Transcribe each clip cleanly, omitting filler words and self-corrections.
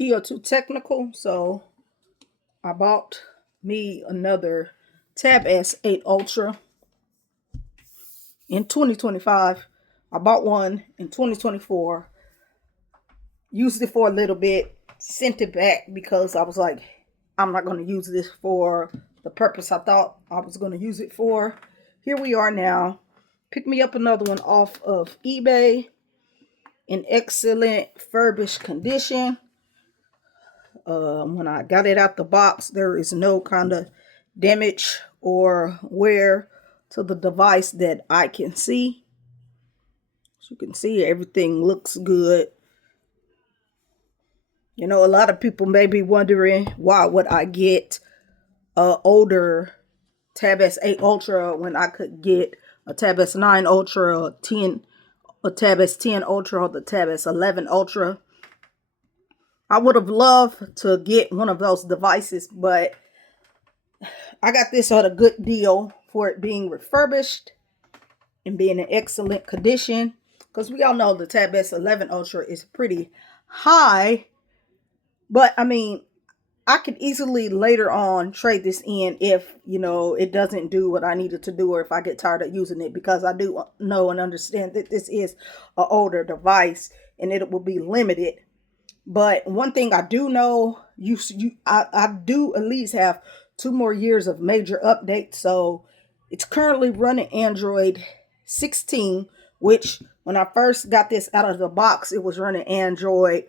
key or too technical, so I bought me another Tab S8 Ultra in 2025. I bought one in 2024, used it for a little bit, sent it back because I was like, I'm not going to use this for the purpose I thought I was going to use it for. Here we are now. Picked me up another one off of eBay in excellent furbished condition. When I got it out the box, there is no kind of damage or wear to the device that I can see. As you can see, everything looks good. You know, a lot of people may be wondering why would I get a older Tab S8 Ultra when I could get a Tab S9 Ultra, or a Tab S10 Ultra, or the Tab S11 Ultra. I would have loved to get one of those devices, but I got this at a good deal for it being refurbished and being in excellent condition. Because we all know the Tab S11 Ultra is pretty high. But, I mean, I could easily later on trade this in if, you know, it doesn't do what I needed to do, or if I get tired of using it, because I do know and understand that this is an older device and it will be limited. But one thing I do know, I do at least have 2 more years of major updates. So it's currently running Android 16, which when I first got this out of the box, it was running Android.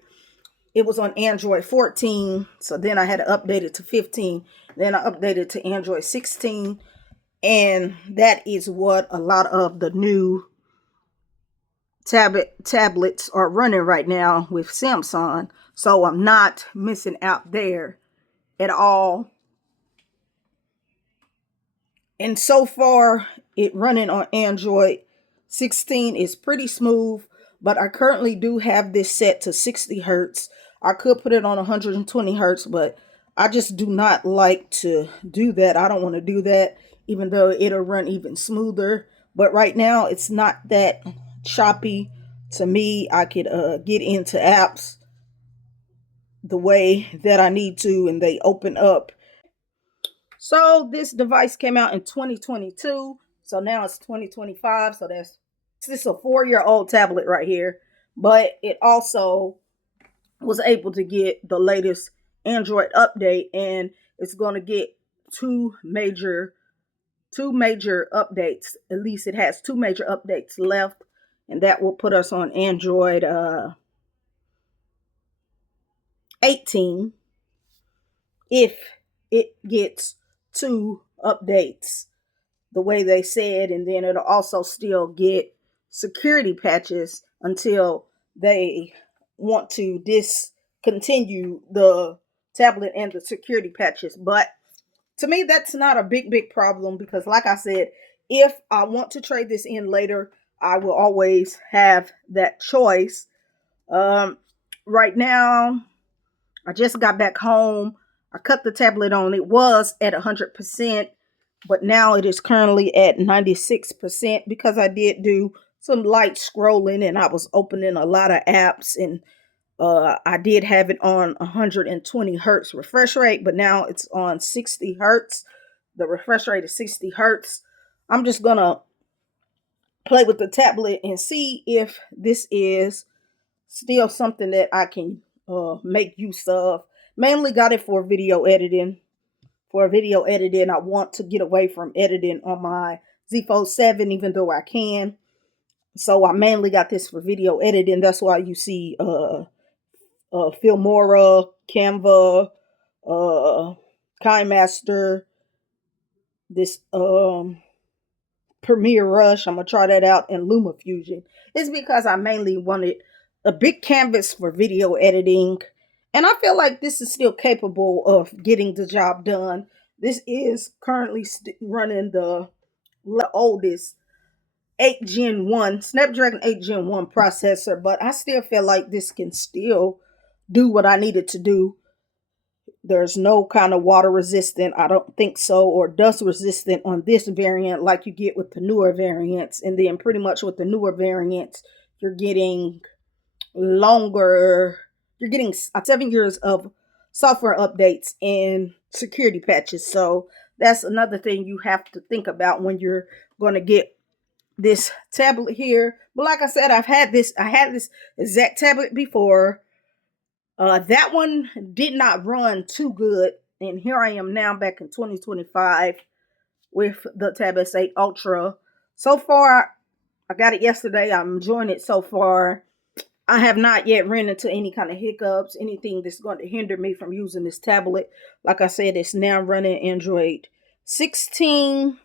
It was on Android 14. So then I had to update it to 15. Then I updated to Android 16. And that is what a lot of the new tablets are running right now with Samsung. So I'm not missing out there at all. And so far, it running on Android 16 is pretty smooth, but I currently do have this set to 60 hertz. I could put it on 120 hertz, but I just do not like to do that. I don't want to do that, even though it'll run even smoother. But right now, it's not that choppy to me. I could get into apps the way that I need to, and they open up. So this device came out in 2022. So now it's 2025. So this is a 4-year-old tablet right here. But it also was able to get the latest Android update, and it's going to get two major updates. At least it has 2 major updates left, and that will put us on Android 18 if it gets 2 updates the way they said. And then it'll also still get security patches until they want to discontinue the tablet and the security patches. But to me, that's not a big problem, because like I said, if I want to trade this in later, I will always have that choice. Right now, I just got back home. I cut the tablet on. It was at 100%, but now it is currently at 96% because I did do some light scrolling and I was opening a lot of apps, and I did have it on 120 hertz refresh rate, but now it's on 60 hertz. The refresh rate is 60 hertz. I'm just going to play with the tablet and see if this is still something that I can make use of. Mainly got it for video editing. I want to get away from editing on my Z Fold 7, even though I can. So I mainly got this for video editing. That's why you see Filmora, Canva, KineMaster, this Premiere Rush. I'm gonna try that out, and LumaFusion. It's because I mainly wanted a big canvas for video editing, and I feel like this is still capable of getting the job done. This is currently running the oldest 8 Gen 1 Snapdragon 8 Gen 1 processor, but I still feel like this can still do what I needed to do. There's no kind of water resistant, I don't think so, or dust resistant on this variant like you get with the newer variants. And then pretty much with the newer variants, you're getting longer you're getting 7 years of software updates and security patches. So that's another thing you have to think about when you're going to get this tablet here. But like I said, I had this exact tablet before. That one did not run too good, and here I am now back in 2025 with the Tab S8 Ultra. So far, I got it yesterday. I'm enjoying it so far. I have not yet ran into any kind of hiccups, anything that's going to hinder me from using this tablet. Like I said, it's now running Android 16.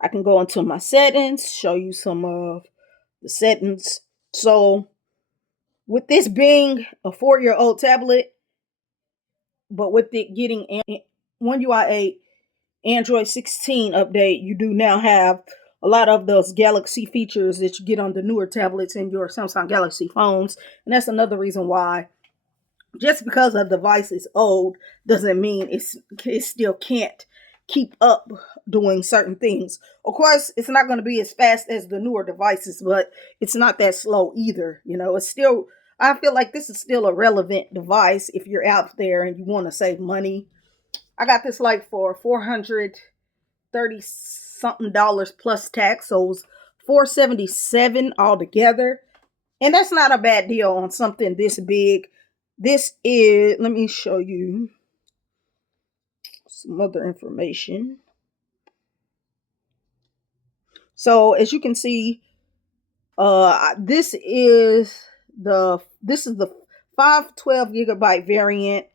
I can go into my settings, show you some of the settings. So, with this being a 4-year-old tablet, but with it getting One UI 8 Android 16 update, you do now have a lot of those Galaxy features that you get on the newer tablets and your Samsung Galaxy phones. And that's another reason why, just because a device is old doesn't mean it still can't keep up doing certain things. Of course, it's not going to be as fast as the newer devices, but it's not that slow either. It's still, I feel like this is still a relevant device if you're out there and you want to save money. I got this like for $430 something plus tax, so it was $477 altogether. And that's not a bad deal on something this big. This is, let me show you some other information. So as you can see, this is the 512 gigabyte variant,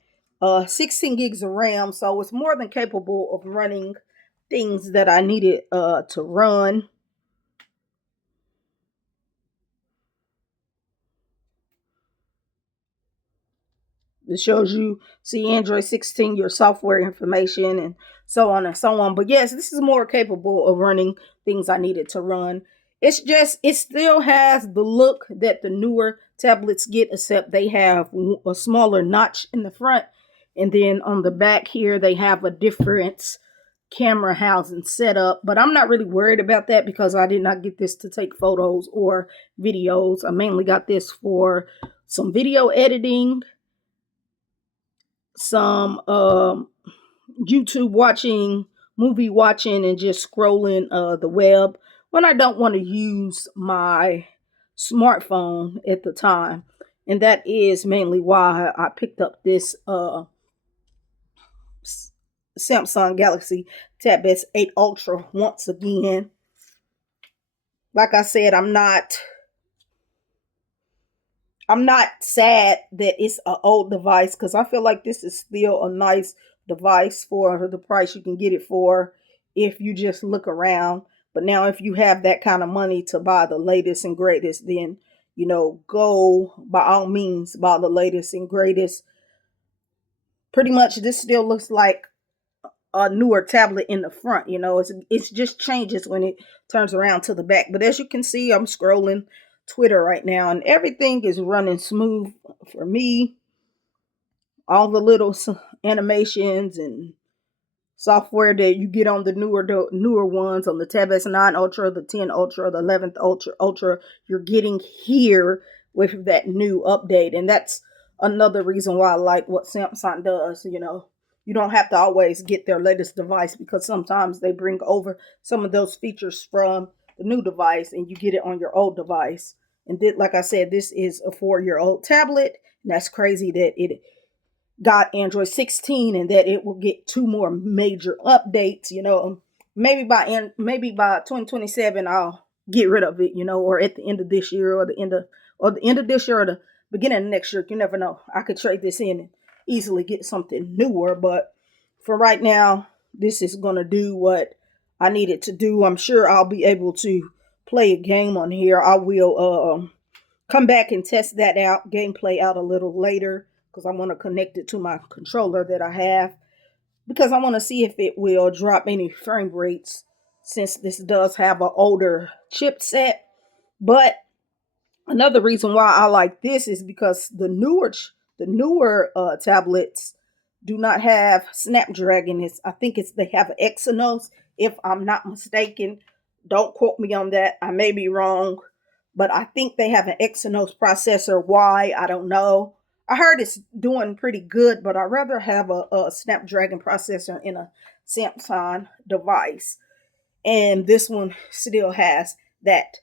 16 gigs of RAM. So it's more than capable of running things that I needed to run. It shows you, see, Android 16, your software information, and so on and so on. But yes, this is more capable of running things I needed to run. It's just, it still has the look that the newer tablets get, except they have a smaller notch in the front. And then on the back here, they have a different camera housing setup. But I'm not really worried about that because I did not get this to take photos or videos. I mainly got this for some video editing, some YouTube watching, movie watching, and just scrolling the web when I don't want to use my smartphone at the time. And that is mainly why I picked up this Samsung Galaxy Tab S8 Ultra once again. Like I said, I'm not sad that it's an old device because I feel like this is still a nice device for the price you can get it for if you just look around. But now if you have that kind of money to buy the latest and greatest, then, go by all means buy the latest and greatest. Pretty much this still looks like a newer tablet in the front. It's just changes when it turns around to the back. But as you can see, I'm scrolling Twitter right now and everything is running smooth for me. All the little animations and software that you get on the newer ones, on the Tab S9 Ultra, the 10 Ultra, the 11th Ultra, you're getting here with that new update. And that's another reason why I like what Samsung does. You don't have to always get their latest device because sometimes they bring over some of those features from the new device and you get it on your old device. And like I said, this is a 4-year-old tablet. And that's crazy that it got Android 16 and that it will get 2 more major updates. Maybe by 2027 I'll get rid of it, or at the end of this year or the end of this year or the beginning of next year. You never know. I could trade this in and easily get something newer, but for right now, this is going to do what I need it to do. I'm sure I'll be able to play a game on here. I will come back and test that gameplay out a little later because I want to connect it to my controller that I have because I want to see if it will drop any frame rates since this does have an older chipset. But another reason why I like this is because the newer tablets do not have Snapdragon. They have an Exynos, if I'm not mistaken. Don't quote me on that. I may be wrong, but I think they have an Exynos processor. Why? I don't know. I heard it's doing pretty good, but I'd rather have a Snapdragon processor in a Samsung device. And this one still has that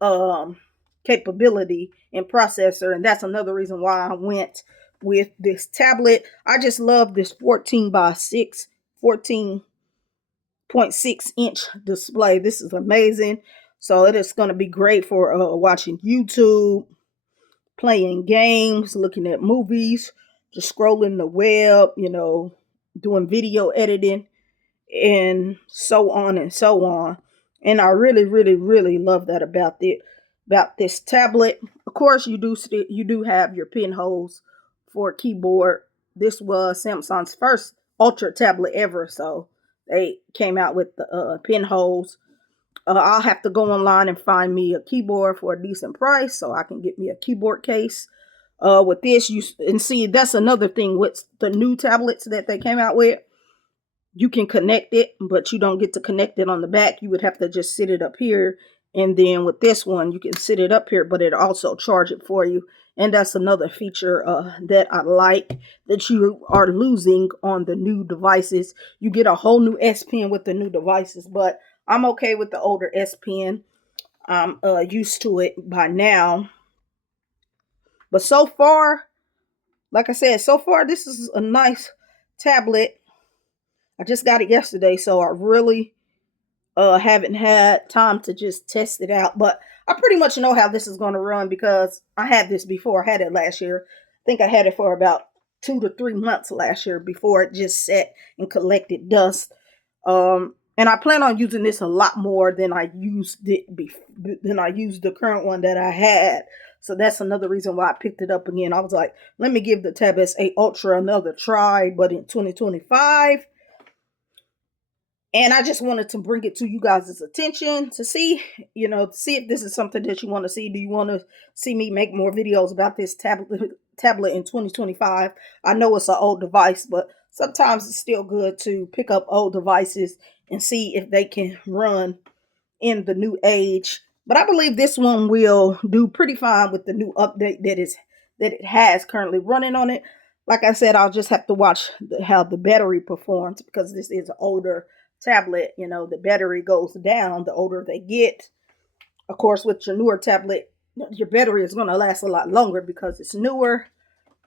um capability and processor, and that's another reason why I went with this tablet. I just love this 14 by 6 14.6-inch display. This is amazing. So it is going to be great for watching YouTube, playing games, looking at movies, just scrolling the web, doing video editing, and so on and so on. And I really, really, really love that about this tablet. Of course, you do have your pinholes for a keyboard. This was Samsung's first ultra tablet ever, so they came out with the pinholes. I'll have to go online and find me a keyboard for a decent price so I can get me a keyboard case. With this, and see, that's another thing with the new tablets that they came out with. You can connect it, but you don't get to connect it on the back. You would have to just sit it up here. And then with this one, you can sit it up here, but it also charge it for you. And that's another feature that I like that you are losing on the new devices. You get a whole new S Pen with the new devices, but I'm okay with the older S Pen. I'm used to it by now. But so far, like I said, so far this is a nice tablet. I just got it yesterday, so I really haven't had time to just test it out. But I pretty much know how this is going to run because I had this before. I had it last year. I think I had it for about 2 to 3 months last year before it just sat and collected dust. And I plan on using this a lot more than I used the current one that I had. So that's another reason why I picked it up again. I was like, let me give the Tab S8 Ultra another try, but in 2025. And I just wanted to bring it to you guys' attention to see, to see if this is something that you want to see. Do you want to see me make more videos about this tablet in 2025? I know it's an old device, but sometimes it's still good to pick up old devices and see if they can run in the new age. But I believe this one will do pretty fine with the new update that it has currently running on it. Like I said, I'll just have to watch how the battery performs because this is an older tablet. The battery goes down the older they get. Of course, with your newer tablet, your battery is going to last a lot longer because it's newer.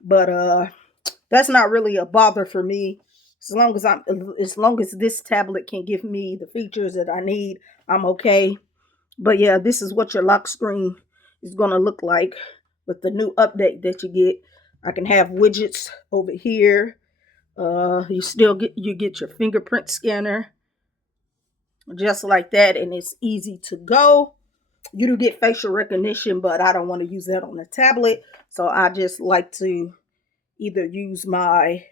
But that's not really a bother for me. As long as this tablet can give me the features that I need, I'm okay. But yeah, this is what your lock screen is going to look like with the new update that you get. I can have widgets over here. You get your fingerprint scanner just like that, and it's easy to go. You do get facial recognition, but I don't want to use that on the tablet, so I just like to either use my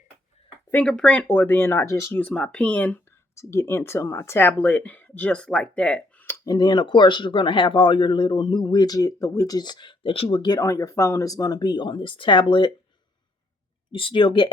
fingerprint or then I just use my pen to get into my tablet just like that. And then of course you're going to have all your little new the widgets that you would get on your phone is going to be on this tablet. You still get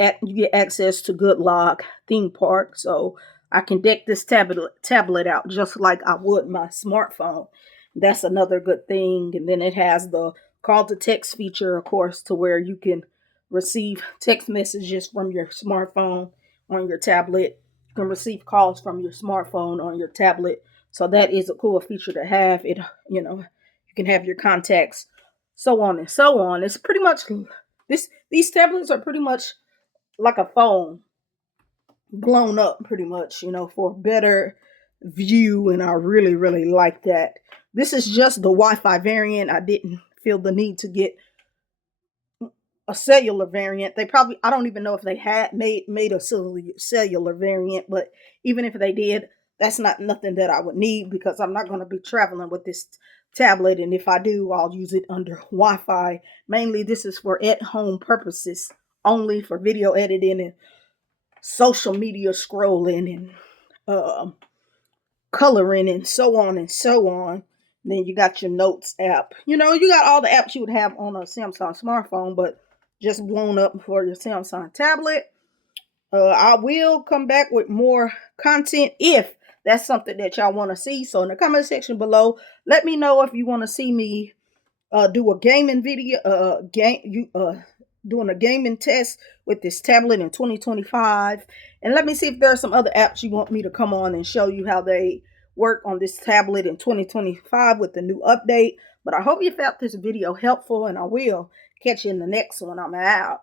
access to Good Lock theme park, so I can deck this tablet out just like I would my smartphone. That's another good thing. And then it has the call to text feature, of course, to where you can receive text messages from your smartphone on your tablet. You can receive calls from your smartphone on your tablet. So that is a cool feature to have. You can have your contacts, so on and so on. It's pretty much these tablets are pretty much like a phone blown up pretty much, for a better view, and I really, really like that. This is just the Wi-Fi variant. I didn't feel the need to get a cellular variant. I don't even know if they had made a cellular variant, but even if they did, that's not nothing that I would need because I'm not going to be traveling with this tablet, and if I do, I'll use it under Wi-Fi. Mainly this is for at-home purposes, only for video editing and social media scrolling and coloring and so on and so on. And then you got your notes app. You got all the apps you would have on a Samsung smartphone, but just blown up for your Samsung tablet. I will come back with more content if that's something that y'all want to see. So in the comment section below, let me know if you want to see me do a gaming video, doing a gaming test with this tablet in 2025. And let me see if there are some other apps you want me to come on and show you how they work on this tablet in 2025 with the new update. But I hope you found this video helpful, and I will catch you in the next one. I'm out.